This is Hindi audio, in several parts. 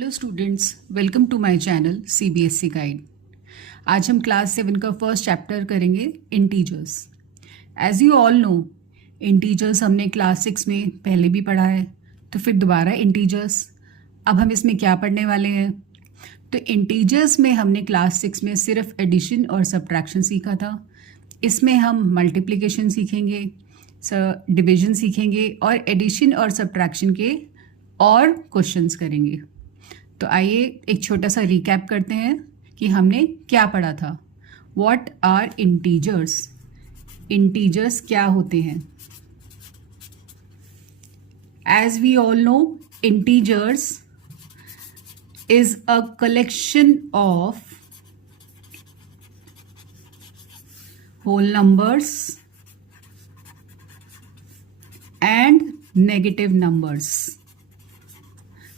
Hello students, welcome to my channel CBSE guide. आज हम क्लास 7 का फर्स्ट चैप्टर करेंगे integers. As you all know, integers हमने क्लास 6 में पहले भी पढ़ा है, तो फिर दोबारा इंटीजर्स। अब हम इसमें क्या पढ़ने वाले हैं? तो इंटीजर्स में हमने क्लास 6 में सिर्फ एडिशन और सब्ट्रैक्शन सीखा था। इसमें हम मल्टीप्लिकेशन सीखेंगे, डिवीजन सीखेंगे और एडिशन और सब्ट्रैक्शन के और क्वेश्चंस करेंगे। तो आइए एक छोटा सा रिकैप करते हैं कि हमने क्या पढ़ा था। What are integers? इंटीजर्स क्या होते हैं? As we all know, integers is a collection of whole numbers and negative numbers.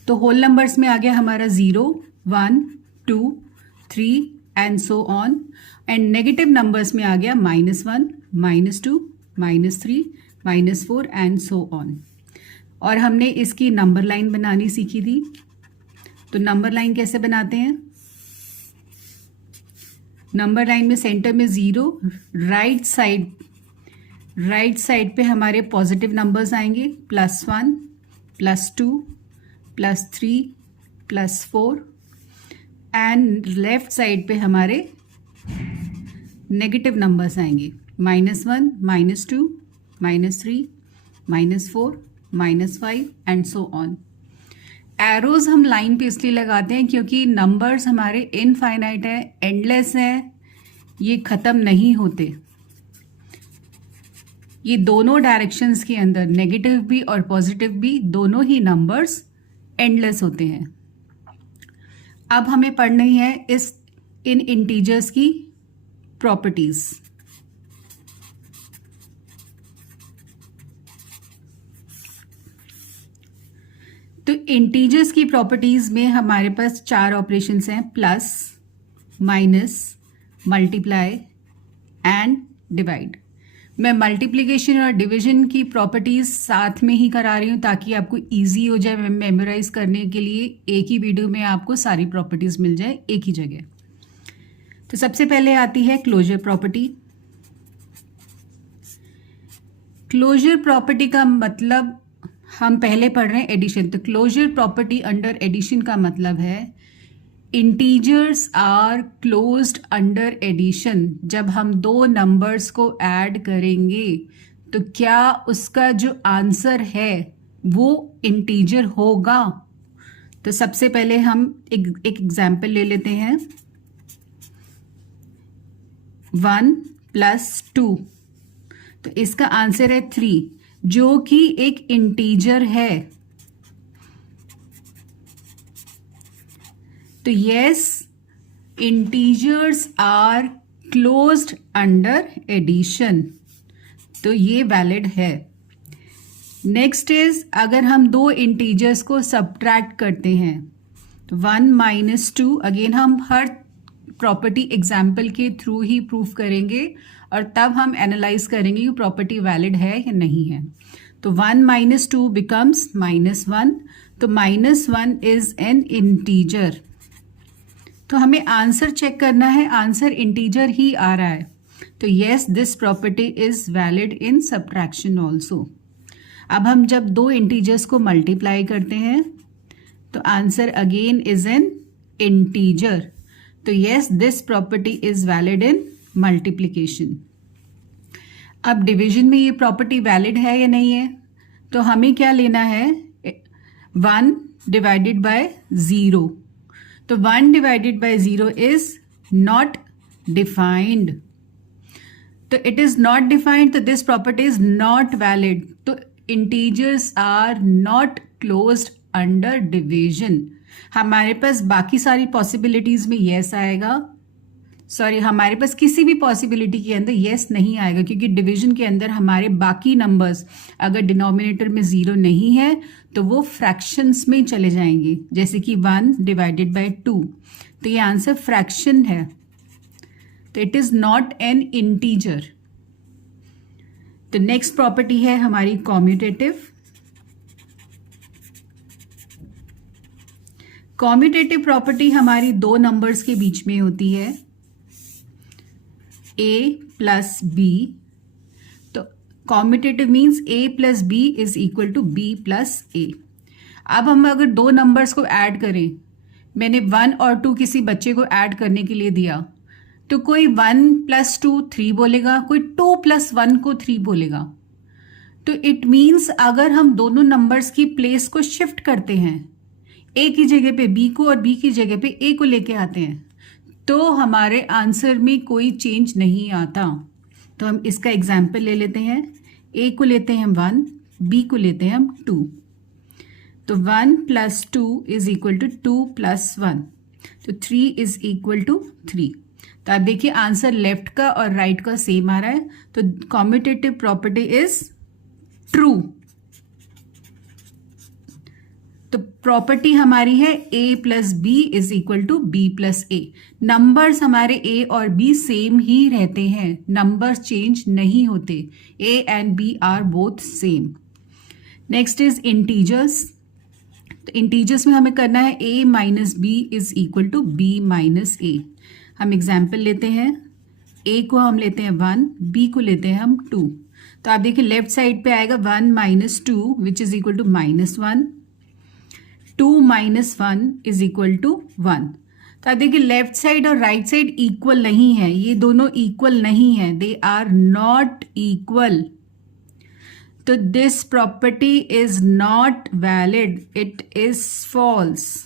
तो होल नंबर्स में आ गया हमारा 0, 1, 2, 3 and so on. And negative numbers में आ गया -1, -2, -3, -4 एंड सो ऑन। और हमने इसकी नंबर लाइन बनानी सीखी थी। तो नंबर लाइन कैसे बनाते हैं? नंबर लाइन में सेंटर में 0, राइट साइड पे हमारे पॉजिटिव नंबर्स आएंगे, +1, +2, +3, +4 एंड लेफ्ट साइड पे हमारे नेगेटिव नंबर्स आएंगे, -1, -2, -3, -4, -5 एंड सो ऑन। एरोज हम लाइन पे इसलिए लगाते हैं क्योंकि नंबर्स हमारे इनफाइनाइट है, एंडलेस है, ये ख़त्म नहीं होते। ये दोनों डायरेक्शंस के अंदर, नेगेटिव भी और पॉजिटिव भी, दोनों ही नंबर्स एंडलेस होते हैं। अब हमें पढ़नी है इन इंटीजर्स की प्रॉपर्टीज। तो इंटीजर्स की प्रॉपर्टीज में हमारे पास 4 ऑपरेशंस हैं, plus, minus, multiply and divide. मैं मल्टीप्लिकेशन और डिवीजन की प्रॉपर्टीज साथ में ही करा रही हूँ ताकि आपको इजी हो जाए मेमोराइज करने के लिए। एक ही वीडियो में आपको सारी प्रॉपर्टीज मिल जाए एक ही जगह। तो सबसे पहले आती है क्लोजर प्रॉपर्टी। क्लोजर प्रॉपर्टी का मतलब, हम पहले पढ़ रहे हैं एडिशन। तो क्लोजर प्रॉपर्टी अंडर एडिशन का मतलब है integers are closed under addition. जब हम दो नंबर्स को ऐड करेंगे तो क्या उसका जो आंसर है वो इंटीजर होगा? तो सबसे पहले हम एक एग्जाम्पल ले लेते हैं। 1 + 2, तो इसका आंसर है 3, जो कि एक इंटीजर है। तो yes, integers are closed under addition, तो ये वैलिड है। नेक्स्ट इज, अगर हम दो इंटीजर्स को सब्ट्रैक्ट करते हैं तो 1 - 2, अगेन हम हर प्रॉपर्टी एग्जाम्पल के थ्रू ही प्रूफ करेंगे और तब हम एनालाइज करेंगे कि प्रॉपर्टी वैलिड है या नहीं है। तो 1 - 2 बिकम्स -1, तो -1 इज एन इंटीजर। तो हमें आंसर चेक करना है, आंसर इंटीजर ही आ रहा है। तो yes, this property is valid in subtraction also. अब हम जब दो इंटीजर्स को मल्टीप्लाई करते हैं तो answer again is an integer. तो yes, this property is valid in multiplication. अब डिवीजन में ये प्रॉपर्टी वैलिड है या नहीं है? तो हमें क्या लेना है? 1 / 0। तो 1 / 0 इज नॉट डिफाइंड। तो इट इज नॉट डिफाइंड, तो this property is not valid. तो integers are not closed under division. हमारे पास बाकी सारी पॉसिबिलिटीज में यस आएगा, सॉरी, हमारे पास किसी भी पॉसिबिलिटी के अंदर यस नहीं आएगा, क्योंकि डिवीजन के अंदर हमारे बाकी नंबर्स अगर डिनोमिनेटर में 0 नहीं है तो वो फ्रैक्शंस में चले जाएंगे, जैसे कि 1 / 2। तो ये आंसर फ्रैक्शन है, तो it is not an integer. तो नेक्स्ट प्रॉपर्टी है हमारी कॉम्यूटेटिव। कॉम्यूटेटिव प्रॉपर्टी हमारी दो नंबर्स के बीच में होती है, a प्लस b। तो commutative means a plus b is equal to b plus a। अब हम अगर दो नंबर्स को ऐड करें, मैंने 1 और 2 किसी बच्चे को ऐड करने के लिए दिया, तो कोई 1 प्लस 2 3 बोलेगा, कोई 2 प्लस 1 को 3 बोलेगा। तो इट मीन्स अगर हम दोनों नंबर्स की प्लेस को शिफ्ट करते हैं, ए की जगह पे बी को और बी की जगह पे ए को लेके आते हैं, तो हमारे आंसर में कोई चेंज नहीं आता। तो हम इसका एग्जाम्पल ले लेते हैं। ए को लेते हैं हम 1, बी को लेते हैं हम 2। तो 1 plus 2 is equal to 2 plus 1, तो 3 इज इक्वल टू 3। तो आप देखिए आंसर लेफ्ट का और राइट का सेम आ रहा है, तो कॉम्यूटेटिव प्रॉपर्टी इज ट्रू। तो प्रॉपर्टी हमारी है a plus B is equal to B plus A. Numbers हमारे a और b सेम ही रहते हैं, नंबर्स चेंज नहीं होते। a and b are both same. Next is integers. तो इंटीजर्स में हमें करना है a minus B is equal to b minus A. हम एग्जाम्पल लेते हैं, a को हम लेते हैं 1, b को लेते हैं हम 2। तो आप देखिए लेफ्ट साइड पे आएगा 1 minus 2 which is equal to -1, 2 minus 1 is equal to 1। तो आप देखिए लेफ्ट साइड और राइट साइड इक्वल नहीं है, ये दोनों इक्वल नहीं है, दे आर नॉट इक्वल। तो this property is not valid, it is false.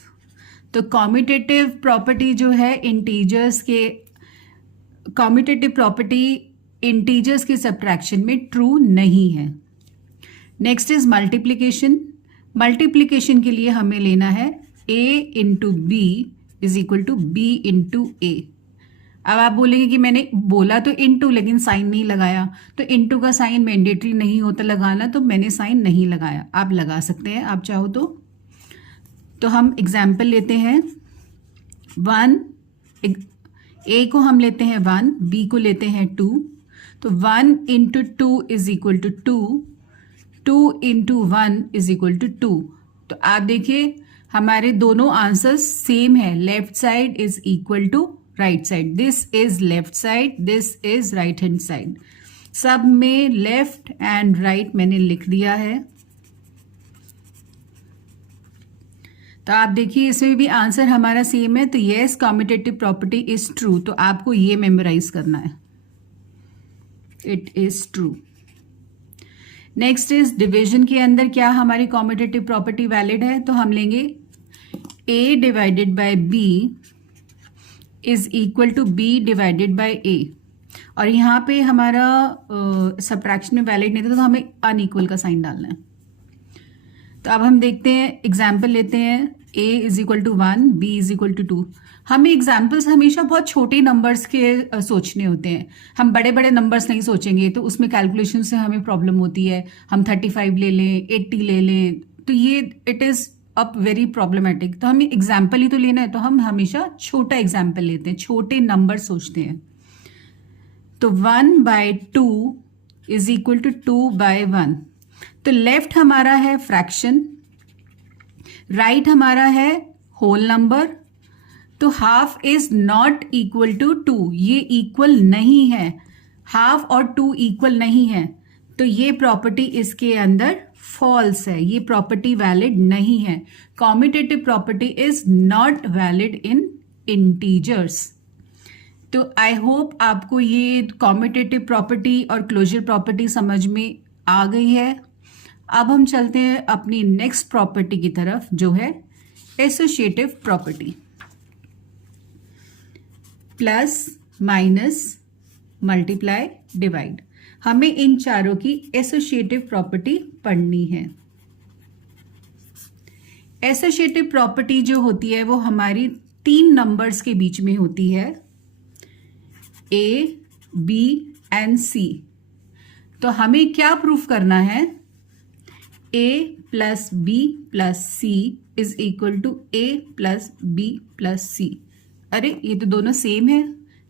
तो कॉम्यूटेटिव प्रॉपर्टी जो है इंटीजर्स के, कॉम्यूटेटिव प्रॉपर्टी इंटीजर्स के सब्ट्रैक्शन में ट्रू नहीं है। Next is multiplication. मल्टीप्लीकेशन के लिए हमें लेना है a into B is equal to B into A. अब आप बोलेंगे कि मैंने बोला तो इंटू लेकिन साइन नहीं लगाया, तो इंटू का साइन मैंडेटरी नहीं होता लगाना, तो मैंने साइन नहीं लगाया। आप लगा सकते हैं आप चाहो तो हम एग्जाम्पल लेते हैं 1, a को हम लेते हैं 1, b को लेते हैं 2। तो 1 into 2 is equal to 2, 2 into 1 is equal to 2। तो आप देखिए हमारे दोनों आंसर्स सेम है, left side is equal to right side. This is left side, this is right hand side. सब में लेफ्ट एंड राइट मैंने लिख दिया है। तो आप देखिए इसमें भी आंसर हमारा सेम है, तो yes commutative property is true. तो आपको ये मेमोराइज करना है, it is true. Next is division के अंदर क्या हमारी कॉम्यूटेटिव प्रॉपर्टी वैलिड है, तो हम लेंगे a divided by b is equal to b divided by a। और यहाँ पे हमारा सब्ट्रैक्शन में वैलिड नहीं था, तो हमें अनइक्वल का साइन डालना है। तो अब हम देखते हैं, एग्जाम्पल लेते हैं a is equal to 1, b is equal to 2। हमें एग्जाम्पल्स हमेशा बहुत छोटे नंबर्स के सोचने होते हैं, हम बड़े बड़े नंबर्स नहीं सोचेंगे, तो उसमें कैलकुलेशन से हमें प्रॉब्लम होती है। हम 35 ले लें, 80 ले लें, तो ये it is up very problematic. तो हमें एग्जाम्पल ही तो लेना है, तो हम हमेशा छोटा एग्जाम्पल लेते हैं, छोटे नंबर सोचते हैं। तो 1/2 इज इक्वल टू 2/1। तो लेफ्ट हमारा है फ्रैक्शन, राइट हमारा है होल नंबर। तो half is not equal to 2, ये इक्वल नहीं है, हाफ और 2 इक्वल नहीं है, तो ये प्रॉपर्टी इसके अंदर फॉल्स है, ये प्रॉपर्टी वैलिड नहीं है। Commutative property is not valid in integers. तो आई होप आपको ये कॉम्यूटेटिव प्रॉपर्टी और क्लोजर प्रॉपर्टी समझ में आ गई है। अब हम चलते हैं अपनी नेक्स्ट प्रॉपर्टी की तरफ, जो है associative property. Plus, minus, multiply, divide, हमें इन चारों की एसोसिएटिव प्रॉपर्टी पढ़नी है। एसोसिएटिव प्रॉपर्टी जो होती है वो हमारी 3 नंबर्स के बीच में होती है, A, B एंड C। तो हमें क्या प्रूफ करना है, A plus B plus C is equal to A plus B plus C। अरे ये तो दोनों सेम है,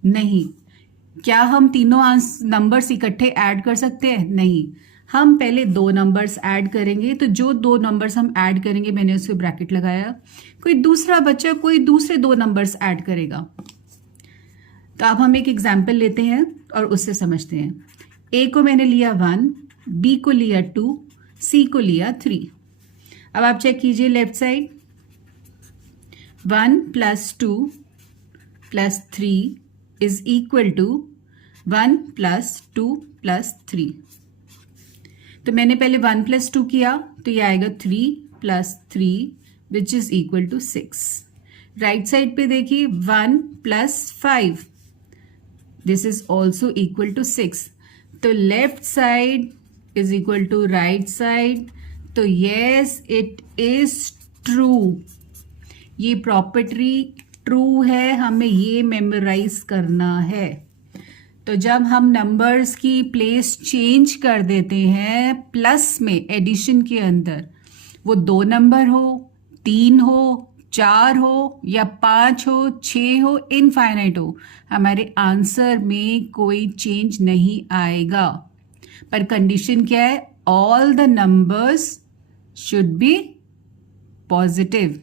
नहीं। क्या हम तीनों नंबर्स इकट्ठे ऐड कर सकते हैं, नहीं। हम पहले दो नंबर्स ऐड करेंगे, तो जो दो नंबर्स हम ऐड करेंगे, मैंने उसको ब्रैकेट लगाया, कोई दूसरा बच्चा कोई दूसरे दो नंबर्स ऐड करेगा। तो अब हम एक एग्जाम्पल लेते हैं और उससे समझते हैं। ए को मैंने लिया 1, बी को लिया 2, सी को लिया 3। अब आप चेक कीजिए left side, 1 + 2 + 3 is equal to 1 + 2 + 3। तो मैंने पहले 1 + 2 किया, तो ये आएगा 3 + 3 which is equal to 6। Right side पे देखिए 1 + 5, this is also equal to 6। तो left side is equal to right side, तो यस इट इज ट्रू। ये प्रॉपर्टी ट्रू है, हमें ये मेमोराइज करना है। तो जब हम नंबर्स की प्लेस चेंज कर देते हैं प्लस में एडिशन के अंदर, वो 2 नंबर हो, 3 हो, 4 हो या 5 हो, 6 हो, इनफाइनाइट हो, हमारे आंसर में कोई चेंज नहीं आएगा। पर कंडीशन क्या है? All the numbers should be positive.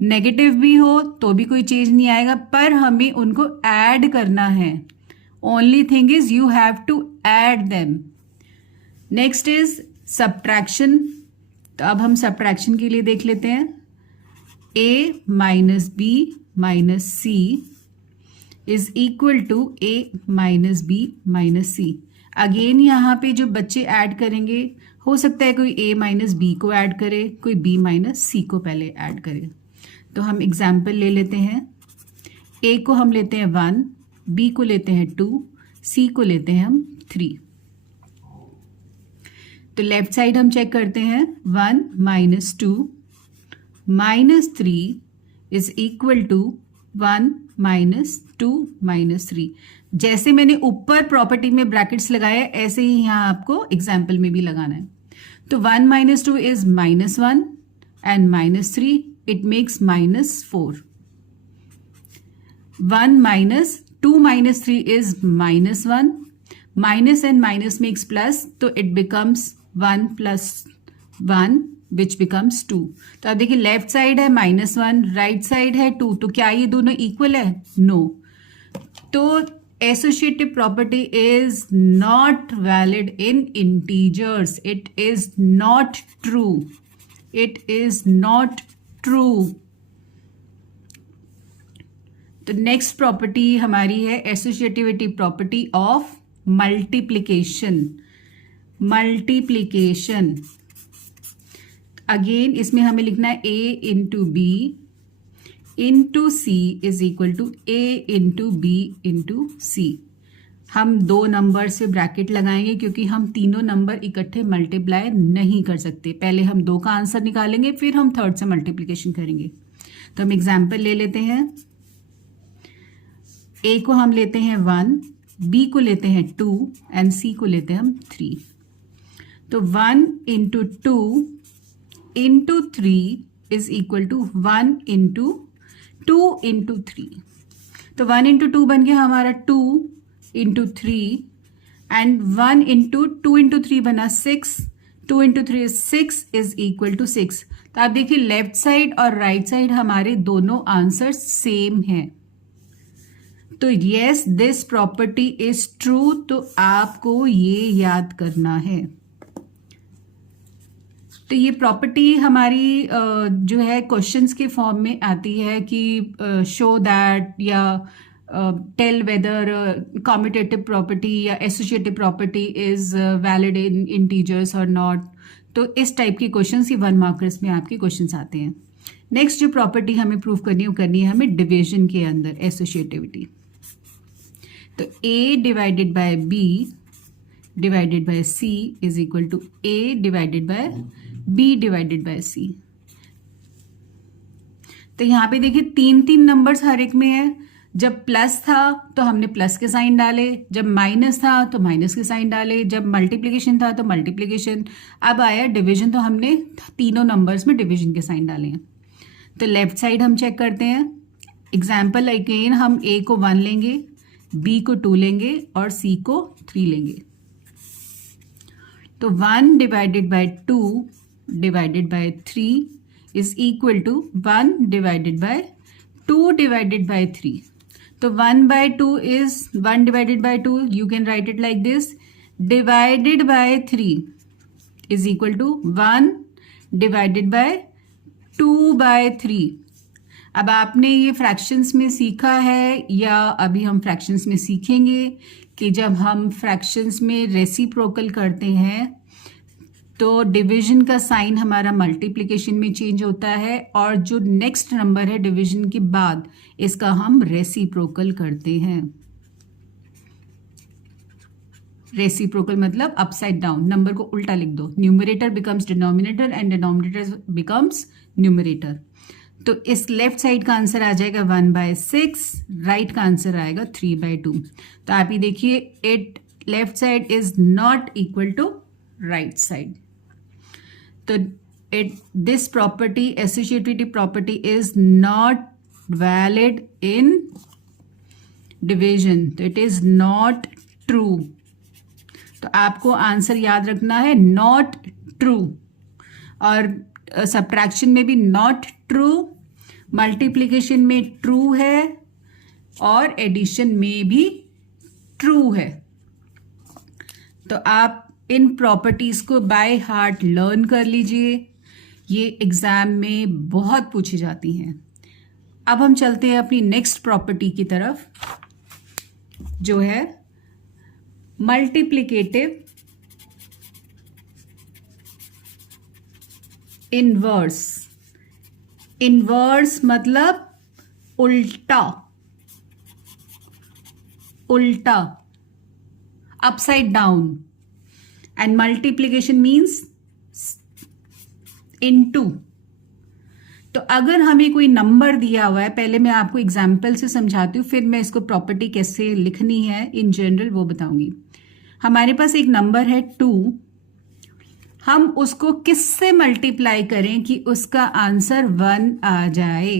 Negative भी हो तो भी कोई चेंज नहीं आएगा, पर हमें उनको ऐड करना है। Only thing is you have to add them. Next is subtraction. तो अब हम सब्ट्रैक्शन के लिए देख लेते हैं। a - b - c is equal to a - b - c। Again यहाँ पे जो बच्चे ऐड करेंगे, हो सकता है कोई a - b को ऐड करे, कोई b - c को पहले ऐड करे। तो हम एग्जाम्पल ले लेते हैं। a को हम लेते हैं 1, b को लेते हैं 2, c को लेते हैं हम 3। तो लेफ्ट साइड हम चेक करते हैं। 1 - 2 - 3 इज इक्वल टू 1 - 2 - 3। जैसे मैंने ऊपर प्रॉपर्टी में ब्रैकेट्स लगाए, ऐसे ही यहाँ आपको एग्जाम्पल में भी लगाना है। तो 1 - 2 is -1 and -3, it makes -4। 1 - 2 - 3 is -1, minus and minus makes plus, तो it becomes 1 + 1 which becomes 2। तो अब देखिए लेफ्ट साइड है -1, राइट साइड है 2, तो क्या ये दोनों इक्वल है? नो। तो associative property is not valid in integers, it is not true, it is not true. तो नेक्स्ट प्रॉपर्टी हमारी है associativity property of multiplication. Multiplication again इसमें हमें लिखना है a × b × c is equal to a × b × c। हम दो नंबर से ब्रैकेट लगाएंगे क्योंकि हम तीनों नंबर इकट्ठे मल्टीप्लाई नहीं कर सकते। पहले हम 2 का आंसर निकालेंगे, फिर हम थर्ड से मल्टीप्लिकेशन करेंगे। तो हम एग्जाम्पल ले लेते हैं। a को हम लेते हैं 1, b को लेते हैं 2 एंड c को लेते हैं हम 3। तो 1 × 2 × 3 इज इक्वल टू 1 × 2 × 3। तो 1 × 2 बन गया हमारा 2 × 3 एंड 1 × 2 × 3 बना 6, 2 × 3 6 इज इक्वल टू 6। तो आप देखिए लेफ्ट साइड और राइट साइड हमारे दोनों आंसर सेम हैं। तो yes this property is true, तो आपको ये याद करना है। तो ये प्रॉपर्टी हमारी जो है क्वेश्चंस के फॉर्म में आती है कि शो दैट या टेल वेदर कम्यूटेटिव प्रॉपर्टी या associative property is valid in integers और नॉट। तो इस टाइप के क्वेश्चंस ही 1 मार्कर्स में आपके क्वेश्चंस आते हैं। नेक्स्ट जो प्रॉपर्टी हमें प्रूव करनी है हमें डिवीजन के अंदर एसोसिएटिविटी। तो a divided by b divided by c is equal to a divided by b divided by c। तो यहाँ पे देखिए 3 नंबर्स हर एक में है। जब प्लस था तो हमने प्लस के साइन डाले, जब माइनस था तो माइनस के साइन डाले, जब मल्टीप्लिकेशन था तो मल्टीप्लिकेशन, अब आया डिवीजन तो हमने तीनों नंबर्स में डिवीजन के साइन डाले हैं। तो लेफ्ट साइड हम चेक करते हैं। एग्जाम्पल अगेन हम a को 1 लेंगे, b को 2 लेंगे और c को 3 लेंगे। तो 1 divided by 2 divided by 3 is equal to 1 divided by 2 divided by 3. तो 1 by 2 is 1 divided by 2. You can write it like this. Divided by 3 is equal to 1 divided by 2 by 3. अब आपने ये फ्रैक्शंस में सीखा है या अभी हम फ्रैक्शंस में सीखेंगे कि जब हम फ्रैक्शंस में रेसिप्रोकल करते हैं तो डिवीजन का साइन हमारा मल्टीप्लिकेशन में चेंज होता है और जो नेक्स्ट नंबर है डिवीजन के बाद इसका हम रेसिप्रोकल करते हैं. रेसिप्रोकल मतलब अपसाइड डाउन, नंबर को उल्टा लिख दो. Numerator becomes denominator and denominator becomes numerator. तो इस लेफ्ट साइड का आंसर आ जाएगा 1/6, राइट का आंसर आएगा 3/2. तो आप ये देखिए, it left side is not equal to right side. तो this property, associativity property, is not valid in division. तो it is not true. तो आपको आंसर याद रखना है not true. और subtraction में भी not true, multiplication में true है और addition में भी true है. तो आप इन प्रॉपर्टीज को बाय हार्ट लर्न कर लीजिए, ये एग्जाम में बहुत पूछी जाती हैं. अब हम चलते हैं अपनी नेक्स्ट प्रॉपर्टी की तरफ, जो है मल्टीप्लिकेटिव इनवर्स. इनवर्स मतलब उल्टा, उल्टा, upside down. And multiplication means into. तो अगर हमें कोई नंबर दिया हुआ है, पहले मैं आपको एग्जाम्पल से समझाती हूँ, फिर मैं इसको प्रॉपर्टी कैसे लिखनी है इन जनरल वो बताऊंगी. हमारे पास एक नंबर है 2. हम उसको किससे मल्टीप्लाई करें कि उसका आंसर 1 आ जाए.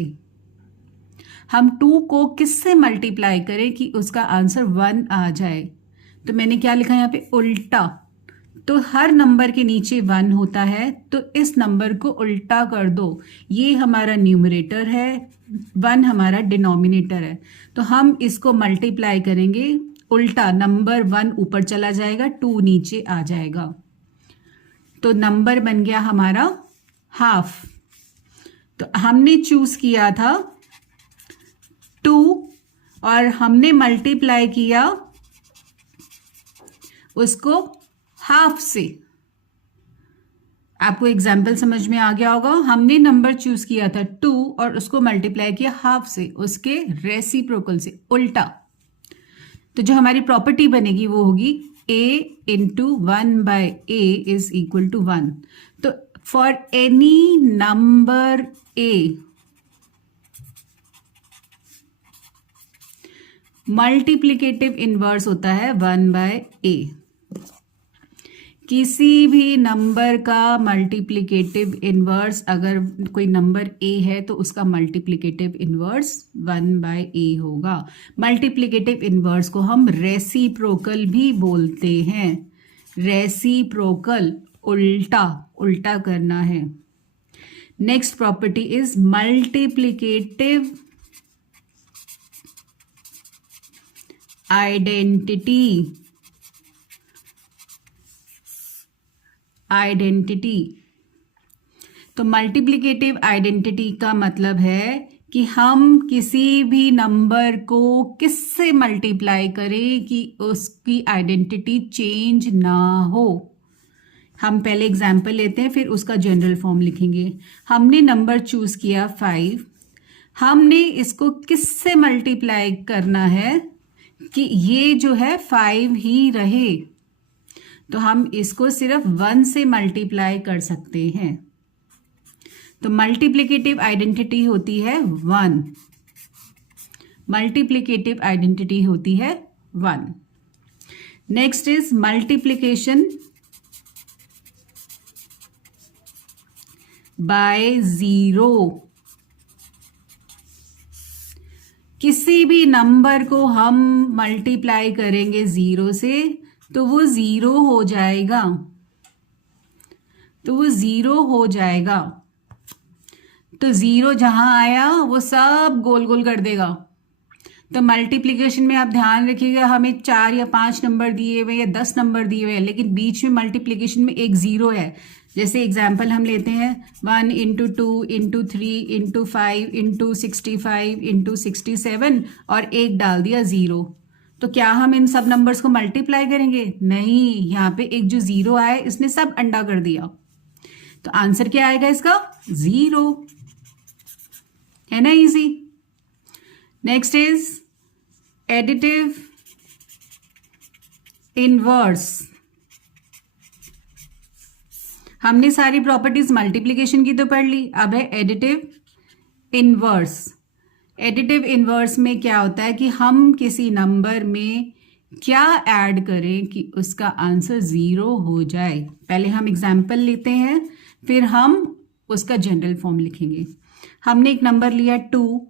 हम 2 को किससे मल्टीप्लाई करें कि उसका आंसर 1 आ जाए. तो मैंने क्या लिखा यहाँ पे, उल्टा. तो हर नंबर के नीचे 1 होता है, तो इस नंबर को उल्टा कर दो. ये हमारा न्यूमरेटर है, 1 हमारा डिनोमिनेटर है. तो हम इसको मल्टीप्लाई करेंगे उल्टा. नंबर 1 ऊपर चला जाएगा, 2 नीचे आ जाएगा. तो नंबर बन गया हमारा हाफ. तो हमने चूज किया था 2 और हमने मल्टीप्लाई किया उसको हाफ से. आपको एग्जाम्पल समझ में आ गया होगा. हमने नंबर चूज किया था 2 और उसको मल्टीप्लाई किया हाफ से, उसके रेसिप्रोकल से, उल्टा. तो जो हमारी प्रॉपर्टी बनेगी वो होगी a into 1/a is equal to 1. तो for any number a, multiplicative inverse होता है 1/a. किसी भी नंबर का मल्टीप्लिकेटिव इनवर्स, अगर कोई नंबर a है तो उसका मल्टीप्लिकेटिव इनवर्स 1/a होगा. मल्टीप्लिकेटिव इनवर्स को हम रेसिप्रोकल भी बोलते हैं. रेसिप्रोकल, उल्टा, उल्टा करना है. Next property is multiplicative identity. Identity. तो मल्टीप्लिकेटिव आइडेंटिटी का मतलब है कि हम किसी भी नंबर को किससे मल्टीप्लाई करें कि उसकी आइडेंटिटी चेंज ना हो. हम पहले एग्जाम्पल लेते हैं, फिर उसका जनरल फॉर्म लिखेंगे. हमने नंबर चूज किया 5. हमने इसको किससे मल्टीप्लाई करना है कि ये जो है 5 ही रहे. तो हम इसको सिर्फ 1 से मल्टीप्लाई कर सकते हैं. तो मल्टीप्लिकेटिव आइडेंटिटी होती है 1. मल्टीप्लिकेटिव आइडेंटिटी होती है 1. Next is multiplication bye 0. किसी भी नंबर को हम मल्टीप्लाई करेंगे 0 से तो वो 0 हो जाएगा. तो वो 0 हो जाएगा। तो 0 जहां आया वो सब गोल गोल कर देगा। तो मल्टीप्लिकेशन में आप ध्यान रखिएगा, हमें 4 या 5 नंबर दिए हुए या 10 नंबर दिए हुए हैं, लेकिन बीच में मल्टीप्लिकेशन में एक 0 है। जैसे एग्जाम्पल हम लेते हैं 1 into 2 into 3 into 5 into 65 into 67 और एक डाल दिया 0। तो क्या हम इन सब नंबर्स को मल्टीप्लाई करेंगे? नहीं, यहाँ पे एक जो 0 आया इसने सब अंडा कर दिया। तो आंसर क्या आएगा इसका? 0। है ना easy. Next is additive inverse. हमने सारी प्रॉपर्टीज मल्टीप्लिकेशन की तो पढ़ ली, अब है एडिटिव इनवर्स। एडिटिव इनवर्स में क्या होता है कि हम किसी नंबर में क्या ऐड करें कि उसका आंसर 0 हो जाए। पहले हम एग्जाम्पल लेते हैं, फिर हम उसका जनरल फॉर्म लिखेंगे। हमने एक नंबर लिया 2,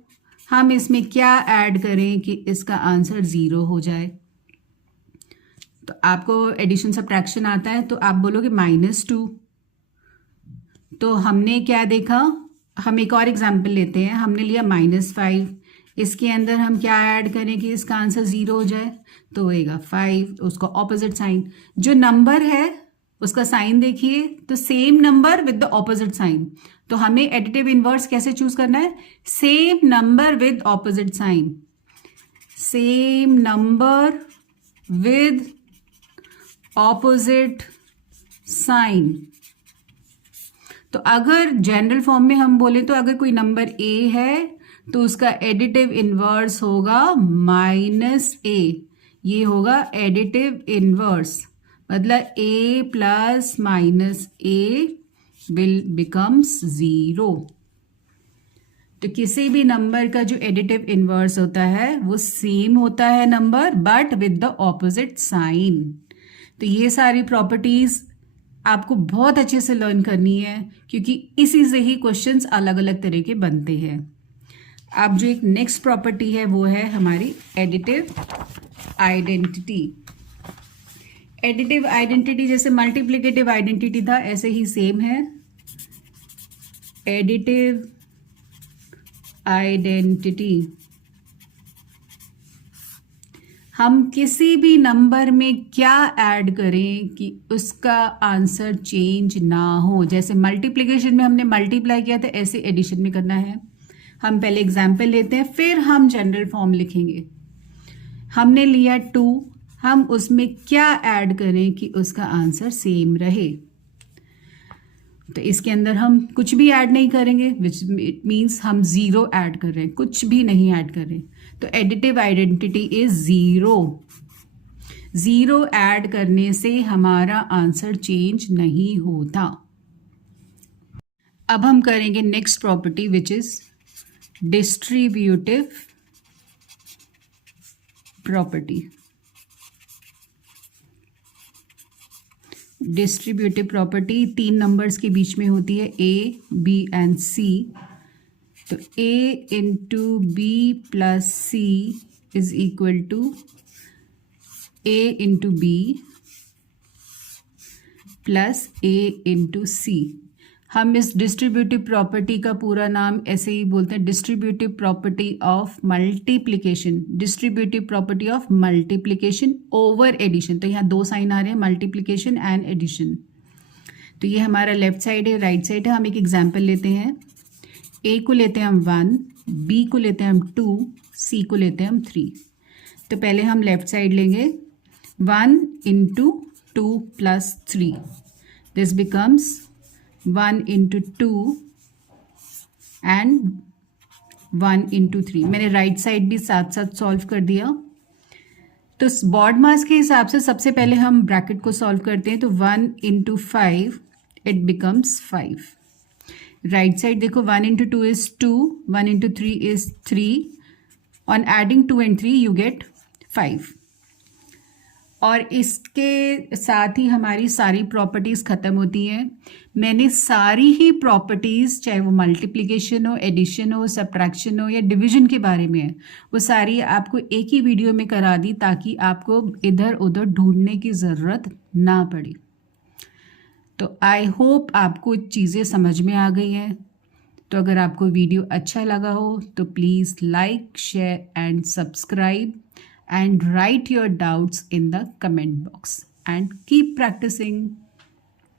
हम इसमें क्या ऐड करें कि इसका आंसर 0 हो जाए। तो आपको एडिशन सब्ट्रैक्शन आता है, तो आप बोलोगे -2। तो हमने क्या देखा, हम एक और एग्जाम्पल लेते हैं, हमने लिया -5, इसके अंदर हम क्या ऐड करें कि इसका आंसर 0 हो जाए। तो होएगा 5, उसका ऑपोजिट साइन। जो नंबर है उसका साइन देखिए, तो same number with the opposite sign. तो हमें एडिटिव इनवर्स कैसे चूज करना है? Same number with opposite sign, same number with opposite sign. तो अगर जनरल फॉर्म में हम बोले तो अगर कोई नंबर a है तो उसका एडिटिव इनवर्स होगा -a। ये होगा एडिटिव इनवर्स, मतलब a plus -a will becomes 0। तो किसी भी नंबर का जो एडिटिव इनवर्स होता है वो सेम होता है number but with the opposite sign. तो ये सारी प्रॉपर्टीज आपको बहुत अच्छे से लर्न करनी है, क्योंकि इसी से ही क्वेश्चंस अलग अलग तरह के बनते हैं। अब जो एक नेक्स्ट प्रॉपर्टी है वो है हमारी एडिटिव आइडेंटिटी। एडिटिव आइडेंटिटी जैसे मल्टीप्लिकेटिव आइडेंटिटी था, ऐसे ही सेम है। एडिटिव आइडेंटिटी, हम किसी भी नंबर में क्या ऐड करें कि उसका आंसर चेंज ना हो। जैसे मल्टीप्लिकेशन में हमने मल्टीप्लाई किया था, ऐसे एडिशन में करना है। हम पहले एग्जाम्पल लेते हैं, फिर हम जनरल फॉर्म लिखेंगे। हमने लिया 2, हम उसमें क्या ऐड करें कि उसका आंसर सेम रहे। तो इसके अंदर हम कुछ भी ऐड नहीं करेंगे, विच मीन्स हम 0 ऐड कर रहे हैं, कुछ भी नहीं ऐड कर रहे। तो एडिटिव आइडेंटिटी इज 0। 0 ऐड करने से हमारा आंसर चेंज नहीं होता। अब हम करेंगे next property which is distributive property. Distributive property 3 numbers के बीच में होती है, a, b एंड c। तो a into B plus c is equal to a into B plus a into c। हम इस डिस्ट्रीब्यूटिव प्रॉपर्टी का पूरा नाम ऐसे ही बोलते हैं, distributive property of multiplication. Distributive property of multiplication over addition. तो यहाँ 2 साइन आ रहे हैं, मल्टीप्लिकेशन एंड एडिशन। तो ये हमारा लेफ्ट साइड है, राइट साइड है। हम एक एग्जाम्पल लेते हैं, a को लेते हैं हम 1, b को लेते हैं हम 2, c को लेते हैं हम 3। तो पहले हम लेफ्ट साइड लेंगे, 1 into 2 plus 3, this becomes 1 into 2 and 1 into 3। मैंने राइट साइड भी साथ साथ सॉल्व कर दिया। तो बॉड मास के हिसाब से सबसे पहले हम ब्रैकेट को सॉल्व करते हैं। तो 1 into 5 it becomes 5। Right side देखो, 1 into 2 is 2, 1 into 3 is 3। On adding 2 and 3 you get 5। और इसके साथ ही हमारी सारी प्रॉपर्टीज़ ख़त्म होती हैं। मैंने सारी ही प्रॉपर्टीज़, चाहे वो मल्टीप्लिकेशन हो, एडिशन हो, सब्ट्रैक्शन हो या डिवीजन के बारे में है, वो सारी आपको एक ही वीडियो में करा दी ताकि आपको इधर उधर ढूंढने की ज़रूरत ना पड़े। तो आई होप आपको चीज़ें समझ में आ गई हैं। तो अगर आपको वीडियो अच्छा लगा हो तो please like, share and subscribe and write your doubts in the comment box and keep practicing.